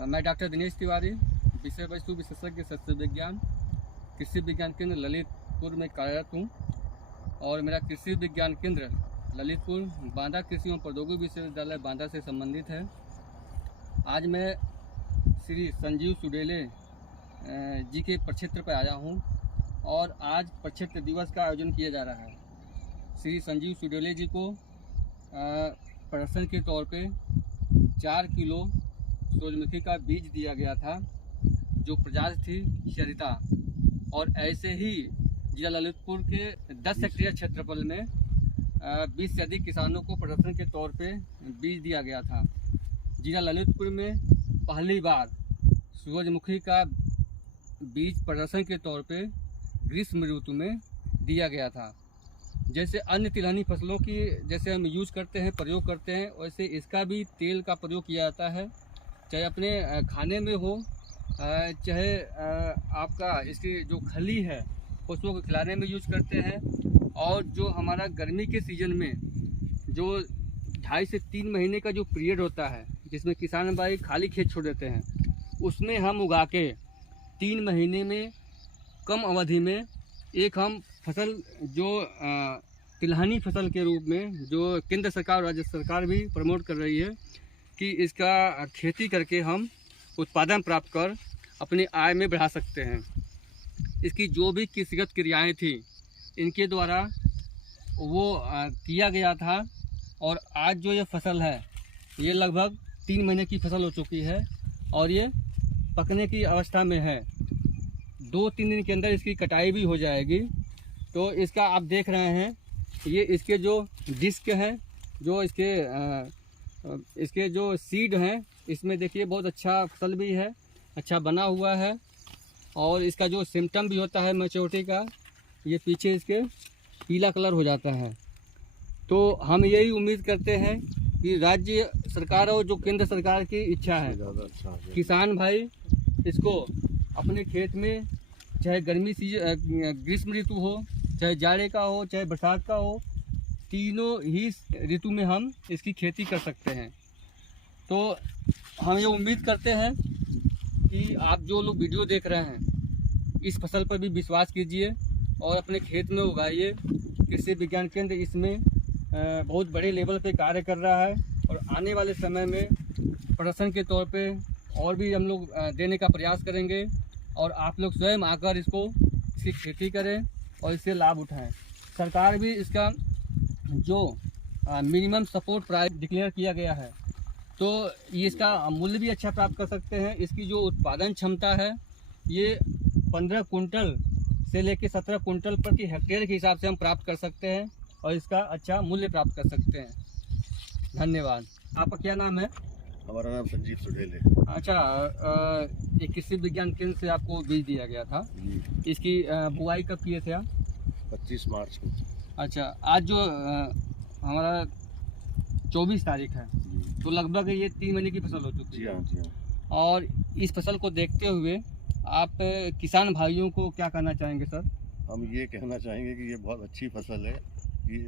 मैं डॉक्टर दिनेश तिवारी, विषय वस्तु विशेषज्ञ सस्य विज्ञान, कृषि विज्ञान केंद्र ललितपुर में कार्यरत हूँ और मेरा कृषि विज्ञान केंद्र ललितपुर बांदा कृषि एवं प्रौद्योगिकी विश्वविद्यालय बांदा से संबंधित है। आज मैं श्री संजीव सुडेले जी के प्रक्षेत्र पर आया हूँ और आज प्रक्षेत्र दिवस का आयोजन किया जा रहा है। श्री संजीव सुडेले जी को प्रदर्शन के तौर पे 4 किलो सूरजमुखी का बीज दिया गया था जो प्रजाति थी सरिता, और ऐसे ही जिला ललितपुर के 10 हेक्टेयर क्षेत्रफल में 20 से अधिक किसानों को प्रदर्शन के तौर पे बीज दिया गया था। जिला ललितपुर में पहली बार सूरजमुखी का बीज प्रदर्शन के तौर पे ग्रीष्म ऋतु में दिया गया था। जैसे अन्य तिलहनी फसलों की जैसे हम यूज़ करते हैं, प्रयोग करते हैं, वैसे इसका भी तेल का प्रयोग किया जाता है, चाहे अपने खाने में हो, चाहे आपका इसकी जो खली है पशुओं को खिलाने में यूज करते हैं। और जो हमारा गर्मी के सीज़न में जो 2.5 से 3 महीने का जो पीरियड होता है जिसमें किसान भाई खाली खेत छोड़ देते हैं, उसमें हम उगा के 3 महीने में कम अवधि में एक हम फसल जो तिलहनी फसल के रूप में जो केंद्र सरकार और राज्य सरकार भी प्रमोट कर रही है कि इसका खेती करके हम उत्पादन प्राप्त कर अपनी आय में बढ़ा सकते हैं। इसकी जो भी कृषिगत क्रियाएं थी इनके द्वारा वो किया गया था और आज जो ये फसल है ये लगभग 3 महीने की फसल हो चुकी है और ये पकने की अवस्था में है। 2-3 दिन के अंदर इसकी कटाई भी हो जाएगी। तो इसका आप देख रहे हैं ये इसके जो डिस्क हैं, जो इसके जो सीड हैं, इसमें देखिए बहुत अच्छा फसल भी है, अच्छा बना हुआ है। और इसका जो सिम्टम भी होता है मैच्योरिटी का, ये पीछे इसके पीला कलर हो जाता है। तो हम यही उम्मीद करते हैं कि राज्य सरकार और जो केंद्र सरकार की इच्छा है किसान भाई इसको अपने खेत में, चाहे गर्मी सीजन ग्रीष्म ऋतु हो, चाहे जाड़े का हो, चाहे बरसात का हो, तीनों ही ऋतु में हम इसकी खेती कर सकते हैं। तो हम ये उम्मीद करते हैं कि आप जो लोग वीडियो देख रहे हैं इस फसल पर भी विश्वास कीजिए और अपने खेत में उगाइए। कृषि विज्ञान केंद्र इसमें बहुत बड़े लेवल पे कार्य कर रहा है और आने वाले समय में प्रदर्शन के तौर पे और भी हम लोग देने का प्रयास करेंगे और आप लोग स्वयं आकर इसकी खेती करें और इससे लाभ उठाएं। सरकार भी इसका जो मिनिमम सपोर्ट प्राइस डिक्लेयर किया गया है तो ये इसका मूल्य भी अच्छा प्राप्त कर सकते हैं। इसकी जो उत्पादन क्षमता है ये 15 कुंटल से लेकर 17 कुंटल प्रति हेक्टेयर के हिसाब से हम प्राप्त कर सकते हैं और इसका अच्छा मूल्य प्राप्त कर सकते हैं। धन्यवाद। आपका क्या नाम है? हमारा नाम संजीव सुडेले। अच्छा, एक कृषि विज्ञान केंद्र से आपको बीज दिया गया था, इसकी बुआई कब किए थे आप? 25 मार्च को। अच्छा, आज जो हमारा 24 तारीख है तो लगभग ये 3 महीने की फसल हो चुकी है। जी हाँ। और इस फसल को देखते हुए आप किसान भाइयों को क्या कहना चाहेंगे सर? हम ये कहना चाहेंगे कि ये बहुत अच्छी फसल है, ये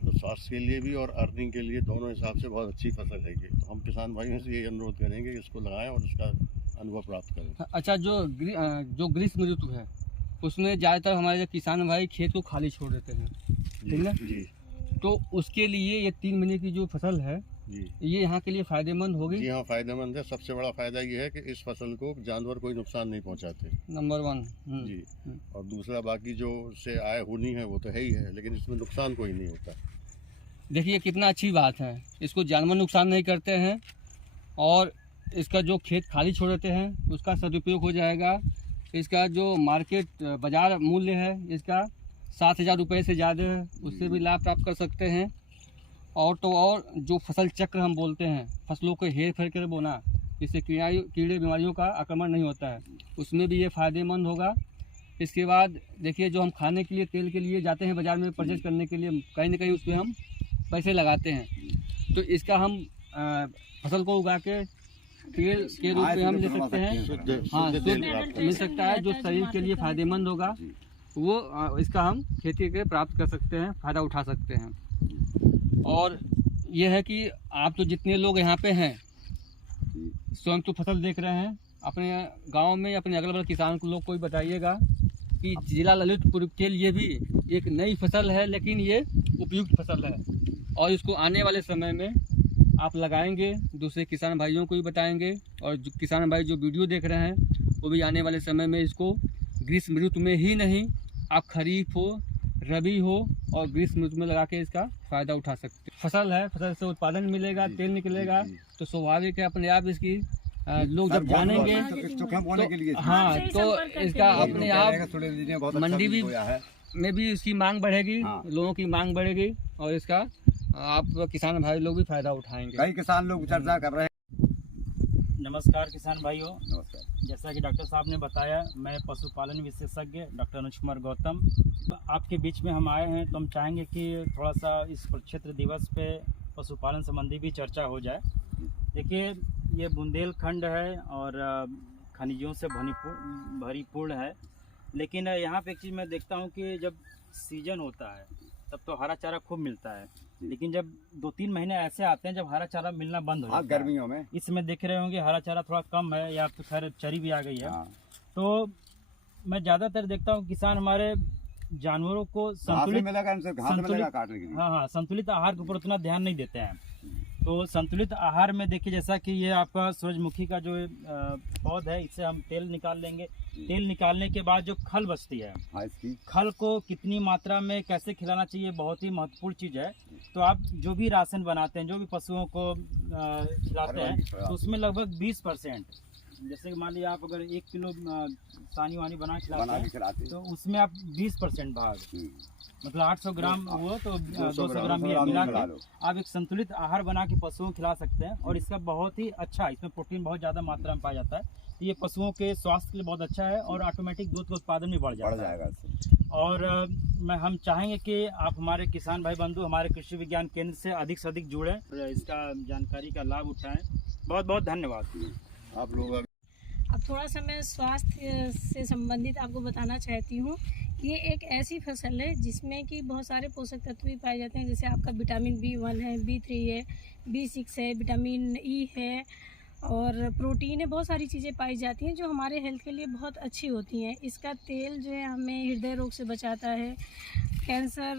तो स्वास्थ्य के लिए भी और अर्निंग के लिए दोनों हिसाब से बहुत अच्छी फसल है ये। तो हम किसान भाइयों से ये अनुरोध करेंगे कि इसको लगाएं और इसका अनुभव प्राप्त करें। अच्छा, जो ग्रीष्म ऋतु है उसमें ज़्यादातर हमारे किसान भाई खेत को खाली छोड़ देते हैं, ठीक है जी। तो उसके लिए ये 3 महीने की जो फसल है जी, ये यहाँ के लिए फ़ायदेमंद होगी। जी हाँ, फायदेमंद है। सबसे बड़ा फायदा ये है कि इस फसल को जानवर कोई नुकसान नहीं पहुँचाते, नंबर 1। जी। और दूसरा, बाकी जो से आय होनी है वो तो है ही है, लेकिन इसमें नुकसान कोई नहीं होता। देखिए कितना अच्छी बात है, इसको जानवर नुकसान नहीं करते हैं और इसका जो खेत खाली छोड़ देते हैं उसका सदुपयोग हो जाएगा। इसका जो मार्केट बाज़ार मूल्य है इसका 7,000 रुपये से ज़्यादा है, उससे भी लाभ प्राप्त कर सकते हैं। और तो और जो फसल चक्र हम बोलते हैं, फसलों को हेर फेर कर बोना, इससे कीड़े बीमारियों का आक्रमण नहीं होता है, उसमें भी ये फ़ायदेमंद होगा। इसके बाद देखिए जो हम खाने के लिए तेल के लिए जाते हैं बाज़ार में परचेज करने के लिए, कहीं ना कहीं उस पर हम पैसे लगाते हैं, तो इसका हम फसल को उगा के तेल के रूप में हम ले सकते हैं। हाँ, शुद्ध मिल सकता है जो शरीर के लिए फ़ायदेमंद होगा, वो इसका हम खेती के प्राप्त कर सकते हैं, फ़ायदा उठा सकते हैं। और यह है कि आप तो जितने लोग यहाँ पे हैं सोनतू फसल देख रहे हैं, अपने गांव में अपने अगल बगल किसान को लोग को भी बताइएगा कि जिला ललितपुर के लिए भी एक नई फसल है, लेकिन ये उपयुक्त फसल है और इसको आने वाले समय में आप लगाएंगे, दूसरे किसान भाइयों को भी बताएंगे और जो किसान भाई जो वीडियो देख रहे हैं वो भी आने वाले समय में इसको ग्रीष्म ऋतु में ही नहीं, आप खरीफ हो, रबी हो और ग्रीष्म ऋतु में लगा के इसका फ़ायदा उठा सकते हैं। फसल है, फसल से उत्पादन मिलेगा, तेल निकलेगा, तो स्वाभाविक है अपने आप इसकी लोग जब जानेंगे तो हाँ, तो इसका अपने आप मंडी भी में भी इसकी मांग बढ़ेगी, लोगों की मांग बढ़ेगी और इसका आप किसान भाई लोग भी फायदा उठाएंगे। कई किसान लोग चर्चा कर रहे हैं। नमस्कार किसान भाइयों, नमस्कार। जैसा कि डॉक्टर साहब ने बताया, मैं पशुपालन विशेषज्ञ डॉक्टर अनुज कुमार गौतम आपके बीच में हम आए हैं। तो हम चाहेंगे कि थोड़ा सा इस प्रक्षेत्र दिवस पे पशुपालन संबंधी भी चर्चा हो जाए। देखिए, ये बुंदेलखंड है और खनिजों से भरीपूर्ण है, लेकिन यहाँ पे एक चीज़ मैं देखता हूँ कि जब सीजन होता है तब तो हरा चारा खूब मिलता है, लेकिन जब 2-3 महीने ऐसे आते हैं जब हरा चारा मिलना बंद हो जाता है। गर्मियों में इस समय देख रहे होंगे हरा चारा थोड़ा कम है या तो खैर चरी भी आ गई है। तो मैं ज़्यादातर देखता हूँ किसान हमारे जानवरों को संतुलित आहार के ऊपर उतना ध्यान नहीं देते हैं। तो संतुलित आहार में देखिए, जैसा कि ये आपका सूरजमुखी का जो पौध है, इससे हम तेल निकाल लेंगे। तेल निकालने के बाद जो खल बचती है, खल को कितनी मात्रा में कैसे खिलाना चाहिए, बहुत ही महत्वपूर्ण चीज़ है। तो आप जो भी राशन बनाते हैं, जो भी पशुओं को खिलाते हैं, तो उसमें लगभग 20%, जैसे मान लीजिए आप अगर 1 किलो सानी वानी बना खिलाते हैं तो उसमें आप 20% भाग, मतलब 800 ग्राम हुआ तो 200 ग्राम ये मिला के आप एक संतुलित आहार बना के पशुओं को खिला सकते हैं। और इसका बहुत ही अच्छा, इसमें प्रोटीन बहुत ज़्यादा मात्रा में पाया जाता है। तो ये पशुओं के स्वास्थ्य के लिए बहुत अच्छा है और ऑटोमेटिक दूध का उत्पादन भी बढ़ जाएगा। और हम चाहेंगे कि आप हमारे किसान भाई बंधु हमारे कृषि विज्ञान केंद्र से अधिक जुड़ें और इसका जानकारी का लाभ उठाएं। बहुत बहुत धन्यवाद आप लोग। अब थोड़ा सा मैं स्वास्थ्य से संबंधित आपको बताना चाहती हूँ। ये एक ऐसी फसल है जिसमें कि बहुत सारे पोषक तत्व भी पाए जाते हैं, जैसे आपका विटामिन B1 है, B3 है, B6 है, विटामिन E है और प्रोटीन है। बहुत सारी चीज़ें पाई जाती हैं जो हमारे हेल्थ के लिए बहुत अच्छी होती हैं। इसका तेल जो है हमें हृदय रोग से बचाता है, कैंसर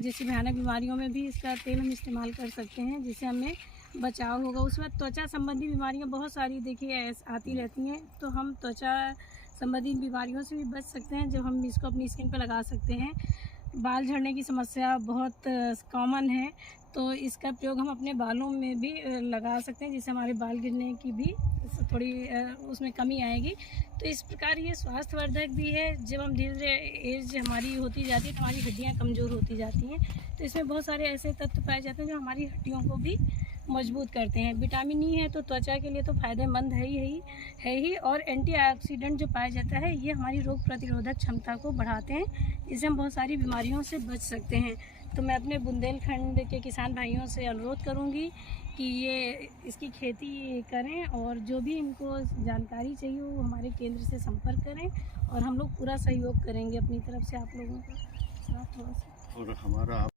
जैसी भयानक बीमारियों में भी इसका तेल हम इस्तेमाल कर सकते हैं, जिससे हमें बचाव होगा। उसके बाद त्वचा संबंधी बीमारियां बहुत सारी देखिए आती रहती हैं, तो हम त्वचा संबंधी बीमारियों से भी बच सकते हैं जब हम इसको अपनी स्किन पर लगा सकते हैं। बाल झड़ने की समस्या बहुत कॉमन है, तो इसका प्रयोग हम अपने बालों में भी लगा सकते हैं, जिससे हमारे बाल गिरने की भी थोड़ी उसमें कमी आएगी। तो इस प्रकार ये स्वास्थ्यवर्धक भी है। जब हम धीरे धीरे एज हमारी होती जाती है तो हमारी हड्डियाँ कमज़ोर होती जाती हैं, तो इसमें बहुत सारे ऐसे तत्व पाए जाते हैं जो हमारी हड्डियों को भी मजबूत करते हैं। विटामिन ई है तो त्वचा के लिए तो फ़ायदेमंद है ही और एंटीऑक्सीडेंट जो पाया जाता है ये हमारी रोग प्रतिरोधक क्षमता को बढ़ाते हैं, इससे हम बहुत सारी बीमारियों से बच सकते हैं। तो मैं अपने बुंदेलखंड के किसान भाइयों से अनुरोध करूंगी कि ये इसकी खेती करें और जो भी इनको जानकारी चाहिए वो हमारे केंद्र से संपर्क करें और हम लोग पूरा सहयोग करेंगे अपनी तरफ से आप लोगों का। थोड़ा सा और हमारा